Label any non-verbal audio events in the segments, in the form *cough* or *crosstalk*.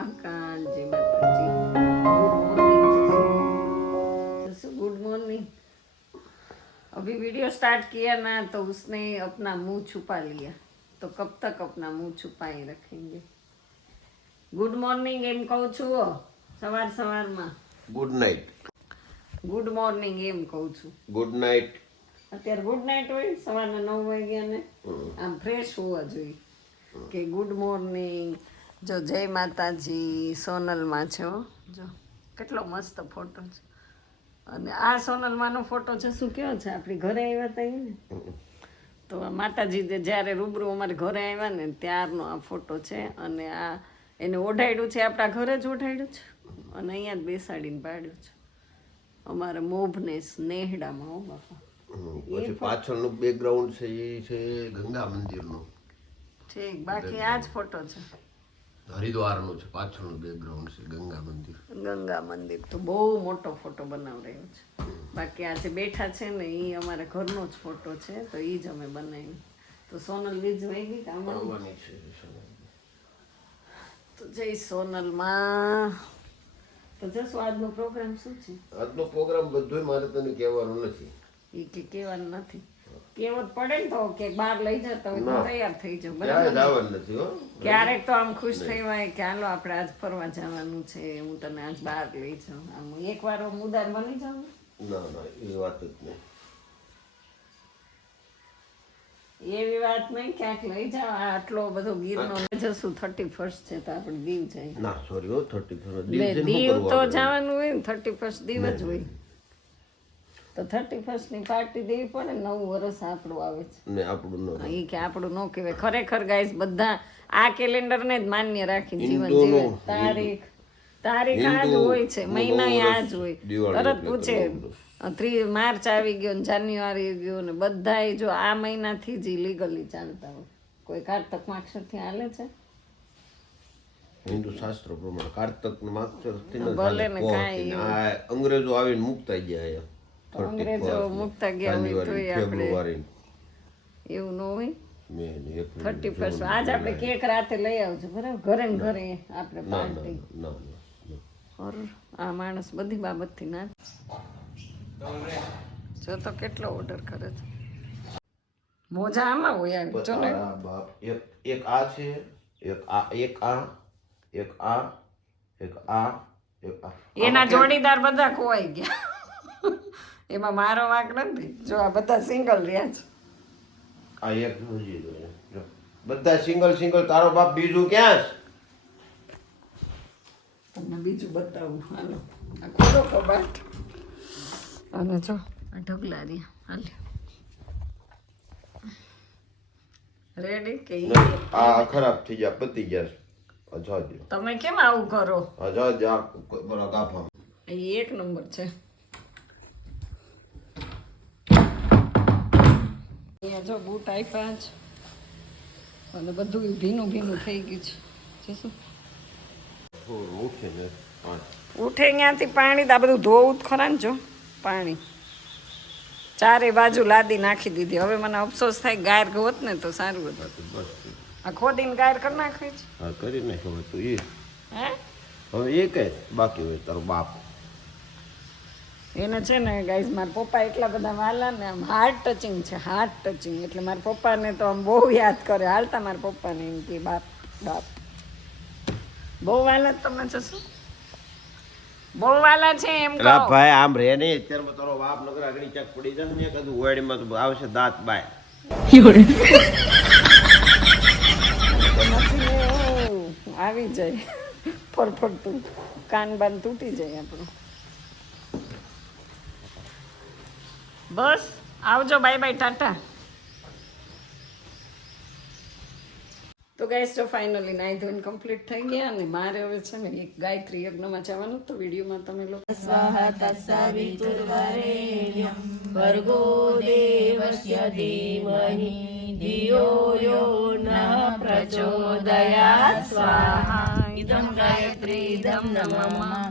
महाकाल जय माता जी good morning Jasu good morning अभी वीडियो स्टार्ट किया ना तो उसने अपना मुंह छुपा लिया तो कब तक अपना मुंह छुपाए रखेंगे ગુડ મોર્નિંગ એમ કહું છું હો, સવાર સવારમાં ગુડ નાઇટ ગુડ મોર્નિંગ એમ કહું છું ગુડ નાઇટ અત્યારે ગુડ નાઇટ હોય સવારના નવ વાગ્યા ને આમ ફ્રેશ હોવા જોઈએ કે ગુડ મોર્નિંગ જો જય માતાજી સોનલમાં છે હો. જો કેટલો મસ્ત ફોટો છે. અને આ સોનલમાંનો ફોટો છે શું કેવો છે? આપણી ઘરે આવ્યા હતા ને? તો માતાજી જ્યારે રૂબરૂ અમારે ઘરે આવ્યા ને ત્યારનો આ ફોટો છે. અને આ એને ઓઢાડ્યું છે આપણા ઘરે જ ઓઢાડ્યું છે. અને અહીંયા જ બેસાડીને પાડ્યું છે. અમારા મોભને સ્નેહડામાં હો બાપા. પછી પાછળનું બેકગ્રાઉન્ડ છે એ છે ગંગા મંદિરનું. ઠીક બાકી આ જ ફોટો છે. હરિદ્વારનું છે પાછળનું બેકગ્રાઉન્ડ છે ગંગા મંદિર. ગંગા મંદિર તો બહુ મોટો ફોટો બનાવડાયો છે. બાકી આજે બેઠા છે ને એ અમારા ઘરનો જ ફોટો છે તો એ જ અમે બનાવ્યું. તો સોનલ બીજ વહી ગઈ કામ આવવાની છે તો જય સોનલમાં. તો જશો આજનો પ્રોગ્રામ શું છે? આજનો પ્રોગ્રામ બધું મારે તને કહેવાનું નથી. એ કે કહેવાનું નથી. કેવો પડે ને તો કે બહાર લઈ જતો હોય તો તૈયાર થઈ જાવ બરાબર નથી હો. ક્યારેક તો આમ ખુશ થઈ હોય કે હાલો આપણે આજ ફરવા જવાનું છે હું તને આજ બહાર લઈ જાઉં. આમ એકવાર હું ઉદાર બની જાઉં ના? ના એ વાત જ નહીં. એવી વાત નહીં ક્યાંક લઈ જાવ આટલો બધો ગીરનો નો જશું થર્ટી ફર્સ્ટ છે તો આપણે દીવ જાય ના સોરી હો થર્ટી ફર્સ્ટ દીવ તો જવાનું હોય ને થર્ટી ફર્સ્ટ દીવ જ હોય. તો થર્ટી ફર્સ્ટની પાર્ટી દેવી પડે નવું વર્ષ આપણું આવે છે. ને આપણું ન એ કે આપણું ન કહેવાય. ખરેખર ગાઈસ બધા આ કેલેન્ડર ને જ માન્ય રાખી જીવન જીવે. તારીખ તારીખ આ જ હોય છે મહિના આ જ હોય. તરત પૂછે થ્રી માર્ચ આવી ગયો ને જાન્યુઆરી ગયો ને બધા જો આ મહિનાથી જ ઇલીગલી ચાલતા હોય. કોઈ કારતક માક્ષરથી હાલે છે? હિન્દુ શાસ્ત્ર પ્રમાણે કારતક માક્ષરથી ભલે ને કાંઈ અંગ્રેજો આવીને મુકતા ગયા અંગ્રેજો મુકતા ગયા હોય તોય આપણે એવું ન હોય. થર્ટી ફર્સ્ટ આજ આપણે કેક રાતે લઈ આવજો. બરાબર? ઘરે ને ઘરે આપણે પાર્ટી. ઓર આ માણસ બધી બાબતથી ના જો તો કેટલો ઓર્ડર કરે છે. મોજા આમાં હોય આવી. જો ને એક એક આ છે એક આ એક આ એક આ એક આ એક આ. એના જોડીદાર બધા ખોવાઈ ગયા. એમાં મારો વાંક નથી. જો આ બધા સિંગલ રહ્યા છે. આ એક જોઈએ. જો. બધા સિંગલ સિંગલ તારો બાપ બીજું ક્યાં છે? તમને બીજું બતાવું. હાલો. આ ખોલો કબાટ. અને જો. આ ઢગલા રહ્યા. હાલ. રેડી કે આ ખરાબ થઈ ગયા પતી ગયા અજા દો તમે કેમ આવું કરો? અજાજ આ બરાબર એક નંબર છે. અહીંયા જો બૂટ આપ્યા જ અને બધું ભીનું ભીનું થઈ ગયું છે. ઉઠે ત્યાંથી પાણી તો આ બધું ધોવું જ ખરા ને જો પાણી. ચારે બાજુ લાદી નાખી દીધી. હવે મને અફસોસ થાય ગાયર ગવત ને તો સારું હતું. આ ખોદીને ગાયર કરી નાખે છે. હા કરી નાખ્યો હવે એ હે? હવે એ કઈ બાકી હોય તારો બાપ. એને છે ને ગાઈઝ મારા પપ્પા એટલા બધા વાલા ને આમ હાર્ટ ટચિંગ છે હાર્ટ ટચિંગ એટલે મારા પપ્પાને તો આમ બહુ યાદ કરે. હાલતા મારા પપ્પાને એમ કે બાપ બાપ. બહુ વાલા તમે જશો બહુ વાલા છે એમ કહો. ભાઈ આમ રે નહીં. અત્યારમાં તારો બાપ નગર આગળ ક્યાંક પડી જશે ને કદું ઓયડીમાં તો આવશે દાંત બાય. આવી જાય. ફરફરતું કાન બાન તૂટી જાય આપણું. બસ આવજો બાય બાય ટાટા. તો ગાઈસ તો ફાઇનલી નાઈ ધોઈને કમ્પ્લીટ થઈ ગયા અને મારે હવે છે ને એક ગાયત્રી યજ્ઞમાં જવાનું તો વિડીયોમાં તમે લોકો ભર્ગો દેવસ્ય ધીમહિ ધિયો યો ન પ્રચોદયાत् સ્વાહા. ઇદમ ગાયત્રી ઇદમ નમઃ.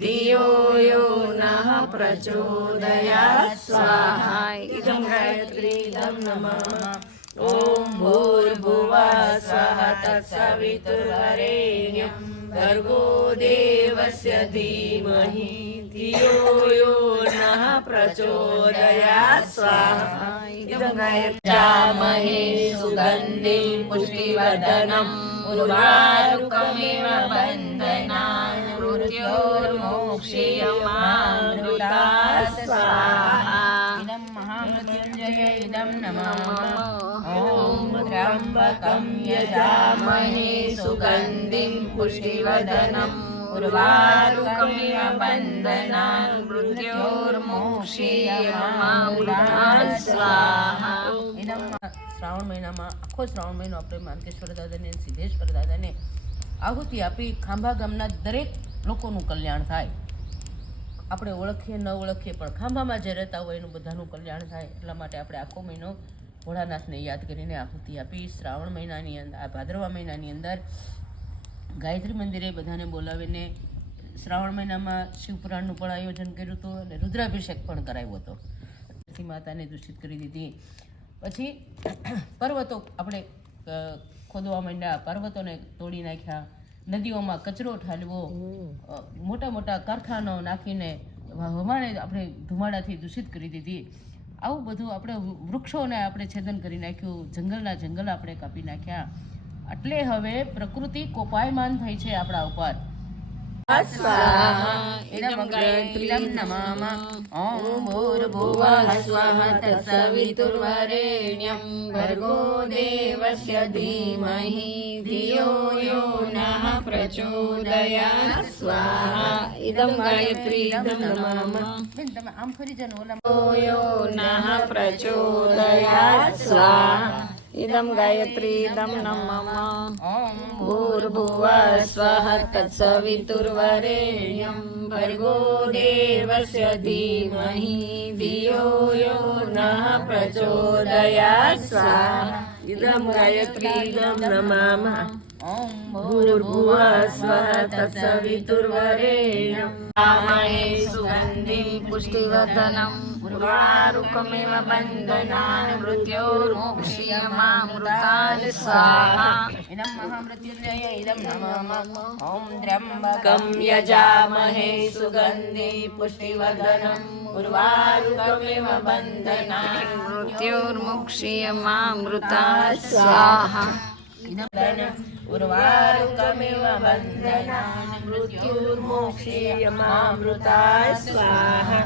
धियो यो नः प्रचोदयात् स्वाहा इदं गायत्री इदं नमः ॐ भूर्भुवः स्वः तत्सवितुर्वरेण्यं भर्गो देवस्य धीमहि धियो यो नः प्रचोदयात् स्वाहा इदं गायत्री जामहे सुगन्धिं पुष्टिवर्धनम् उर्वारुकमिव बन्धनान् मृत्योर्मोक्षीयमामृता स्वाहा इदं महामृत्युञ्जय इदं नमः ॐ त्र्यम्बकं यजामहे सुगन्धिं पुष्टिवर्धनम् उर्वारुकमिव बन्धनान् मृत्योर्मोक्षीयमामृता स्वाहा એના શ્રાવણ મહિનામાં આખો શ્રાવણ મહિનો આપણે માનકેશ્વર દાદાને સિદ્ધેશ્વર દાદાને આહુતિ આપી ખાંભા ગામના દરેક લોકોનું કલ્યાણ થાય. આપણે ઓળખીએ, ન ઓળખીએ, પણ ખાંભામાં જે રહેતા હોય એનું બધાનું કલ્યાણ થાય. એટલા માટે આપણે આખો મહિનો ભોળાનાથને યાદ કરીને આહુતિ આપી, શ્રાવણ મહિનાની અંદર આ ભાદરવા મહિનાની અંદર ગાયત્રી મંદિરે બધાને બોલાવીને શ્રાવણ મહિનામાં શિવપુરાણનું પણ આયોજન કર્યું હતું અને રુદ્રાભિષેક પણ કરાવ્યો હતો. માતાને દૂષિત કરી દીધી. પછી *coughs* પર્વતો આપણે ખોદવા માંડ્યા. પર્વતોને તોડી નાખ્યા. નદીઓમાં કચરો ઠાલવો મોટા મોટા કારખાનો નાખીને હવાને આપણે ધુમાડાથી દૂષિત કરી દીધી. આવું બધું આપણે વૃક્ષોને આપણે છેદન કરી નાખ્યું જંગલના જંગલ આપણે કાપી નાખ્યા. એટલે હવે પ્રકૃતિ કોપાયમાન થઈ છે આપણા ઉપર. सवितुर्वरेण्यं भर्गो देवस्य धीमहि धियो यो नः प्रचोदयात् स्वाहा इदं गायत्री नमः यो नः प्रचोदयात् स्वाहा इदं गायत्री इदं नमः ઓમ भूर्भुवः स्वः तत्सवितुर्वरेण्यं भर्गो देवस्य धीमहि धियो यो नः प्रचोदयात् स्वाहा इदं गायत्री इदं नमामः ઓમ भूर्भुवः स्वः तत्सवितुर्वरेण्यं रामहे सुगन्धिं पुष्टिवर्धनम् उर्वारुकमिव बन्धनान् मृत्योर्मोक्ष्यमामृतानि स्वाहा इदं महामृत्युञ्जय इदं नमः ॐ त्र्यम्बकं कं यजामहे सुगन्धि पुष्टिवर्धनम् उर्वारुकमिव बन्धनान् मृत्योर्मुक्षीयमामृता स्वाहा इदं उर्वारुकमिव बन्धनान् मृत्युर्मोक्षीयमामृता स्वाहा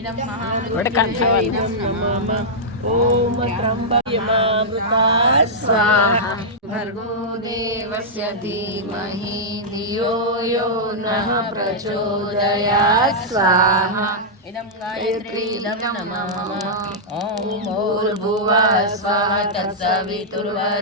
इदं महामृत्युञ्जय इदं नमः ॐ त्र्यम्बकमामृता स्वाहा भर्गो देवस्य धीमहि धियो यो नः प्रचोदयात् स्वाहा इदं गायत्री इदं नमः ॐ भूर्भुवः स्वः तत्सवितुर्वरेण्यं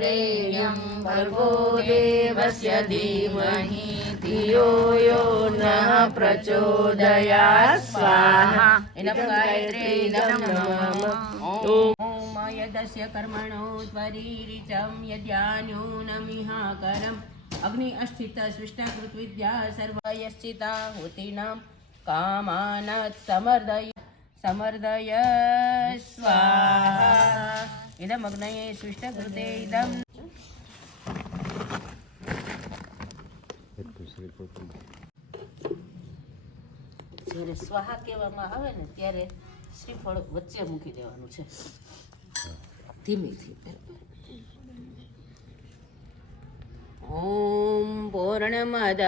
भर्गो देवस्य धीमहि धियो यो नः प्रचोदयात् स्वाहा इदं गायत्री इदं नमः ॐ यदस्य कर्मणो त्वरीरिचं यद्यान्यूनमिहाकरम् अग्नि अस्थित सृष्टाकृतविद्या सर्वयश्चिता हुतीनां कामानत् समर्दय समर्दय स्वाहा इदमग्नये सृष्टकृते इदं જ્યારે સ્વાહા કહેવામાં આવે ને ત્યારે શ્રીફળ વચ્ચે મૂકી દેવાનું છે ધીમેથી ઓમ પૂર્ણમદઃ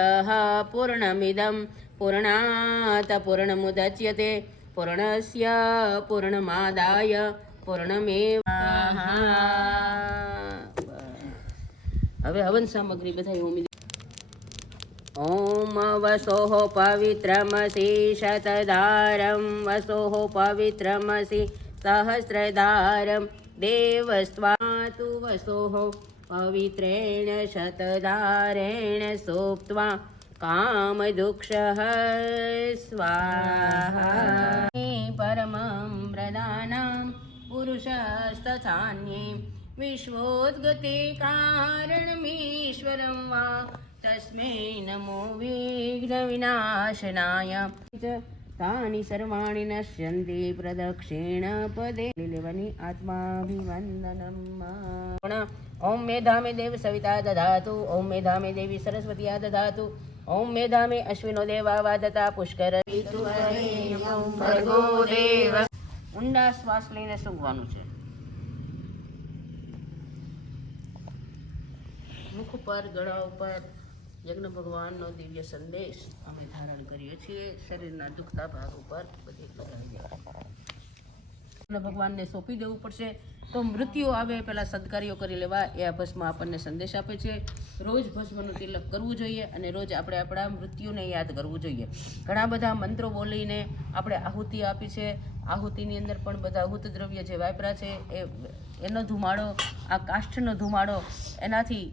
પૂર્ણમિદં પૂર્ણાત પૂર્ણમુદચ્યતે પૂર્ણસ્ય પૂર્ણમાદાય પૂર્ણમેવ હવે હવન સામગ્રી બધા ઉમેરી ॐ वसोः पवित्रमसि शतधारं वसोः पवित्रमसि सहस्रधारं देवस्त्वातु वसोः पवित्रेण शतधारेण सोक्त्वा कामदुक्षः स्वाहा। परमं प्रदानां पुरुषस्तथान्ये विश्वोद्गतिकारणमीश्वरं वा। तस्मै नमो विघ्नविनाशनाय। तानि सर्वाणि नश्यन्ति प्रदक्षिणपदे लिलिवनि आत्माभिवन्दनम् ॐ मेधामे देवी सविता ददातु। ॐ मेधामे देवी सरस्वत्या ददातु। સરસ્વતીયા मेधामि अश्विनो देवा। वादता पुष्कर ઊંડા શ્વાસ લઈને સૂવાનું છે મુખ પર ગળા ઉપર યજ્ઞ ભગવાનનો દિવ્ય સંદેશ અમે ધારણ કરીએ છીએ શરીરના દુખતા ભાગ ઉપર બધે લગાવીએ યજ્ઞ ભગવાનને સોંપી દેવું પડશે તો મૃત્યુ આવે પહેલાં સદકાર્યો કરી લેવા એ આ ભસ્મ આપણને સંદેશ આપે છે. રોજ ભસ્મનું તિલક કરવું જોઈએ અને રોજ આપણે આપણા મૃત્યુને યાદ કરવું જોઈએ. ઘણા બધા મંત્રો બોલીને આપણે આહુતિ આપી છે. આહુતિની અંદર પણ બધા આહુત દ્રવ્ય જે વાપરા છે એ એનો ધુમાડો, આ કાષ્ઠનો ધુમાડો, એનાથી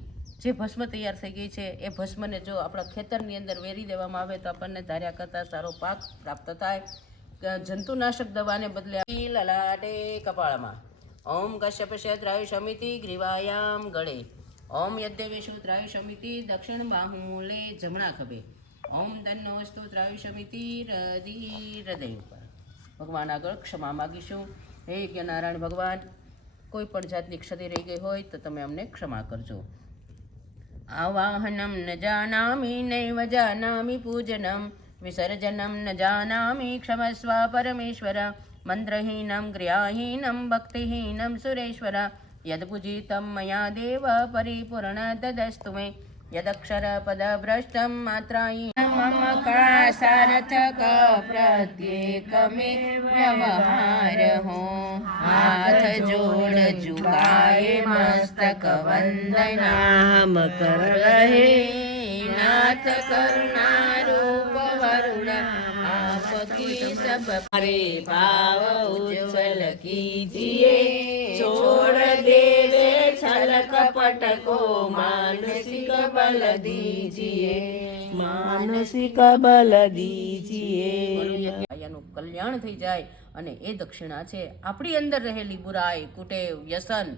જે ભસ્મ તૈયાર થઈ ગઈ છે એ ભસ્મને જો આપણા ખેતરની અંદર વેરી દેવામાં આવે તો આપણને ધાર્યા કરતાં સારો પાક પ્રાપ્ત થાય. જંતુનાશક દવાને બદલે લલાટે કપાળમાં. ઓમ કશ્યપ ત્રાયુ સમિતિ ગ્રીવાયામ ગળે. ઓમ યદ્યવિષુ ત્રાયુ સમિતિ દક્ષિણ બાહુલે જમણા ખભે. ઓમ તન્નો વસ્તુ ત્રાયુ સમિતિ હૃદય હૃદય ઉપર. ભગવાન આગળ ક્ષમા માગીશું. હે નારાયણ ભગવાન, કોઈ પણ જાતની ક્ષતિ રહી ગઈ હોય તો તમે અમને ક્ષમા કરજો. આવાહનમ ન જાનામિ નૈવ જાનામિ પૂજનમ. વિસર્જનમ ન જાનામિ ક્ષમસ્વ પરમેશ્વર. યદપૂજિतं મયા દેવ પરિપૂર્ણ તદસ્તુ મે યદક્ષર પદભ્રષ્ટમ માત્રાહી મમ કાસાર્થક પ્રત્યેક મે વ્યવહાર હો હાથ જોડ ઝુકાય મસ્તક વંદનામ કર રહે નાથ કરુણા રૂપ વરુણ આપકી સબ भाव उज्जवल कीजिए छोड़ देवे छल कपट को मानसिक बल दीजिए દીજીએ. માનસિક બલ દીજીએ. કલ્યાણ થઈ જાય અને એ દક્ષિણા છે. આપણી અંદર રહેલી બુરાઈ કુટેવ વ્યસન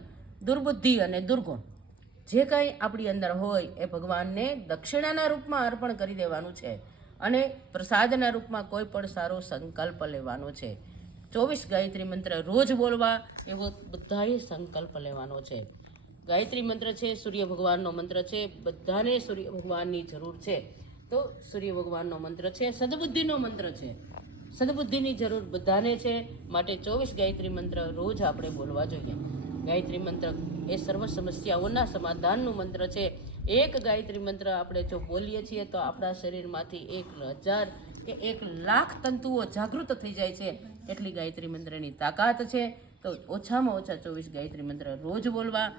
દુર્બુદ્ધિ અને દુર્ગુણ જે કંઈ આપણી અંદર હોય એ ભગવાનને દક્ષિણાના રૂપમાં અર્પણ કરી દેવાનું છે. અને પ્રસાદના રૂપમાં કોઈ પણ સારો સંકલ્પ લેવાનો છે. ચોવીસ ગાયત્રી મંત્ર રોજ બોલવા એવો બધાએ સંકલ્પ લેવાનો છે. ગાયત્રી મંત્ર છે, સૂર્ય ભગવાનનો મંત્ર છે, બધાને સૂર્ય ભગવાનની જરૂર છે. તો સૂર્ય ભગવાનનો મંત્ર છે, સદબુદ્ધિનો મંત્ર છે. સદબુદ્ધિની જરૂર બધાને છે, માટે ચોવીસ ગાયત્રી મંત્ર રોજ આપણે બોલવા જોઈએ. ગાયત્રી મંત્ર એ સર્વ સમસ્યાઓના સમાધાનનું મંત્ર છે. એક ગાયત્રી મંત્ર આપણે જો બોલીએ છીએ તો આપણા શરીરમાંથી એક હજાર કે એક લાખ તંતુઓ જાગૃત થઈ જાય છે. એટલી ગાયત્રી મંત્રની તાકાત છે. તો ઓછામાં ઓછા ચોવીસ ગાયત્રી મંત્ર રોજ બોલવા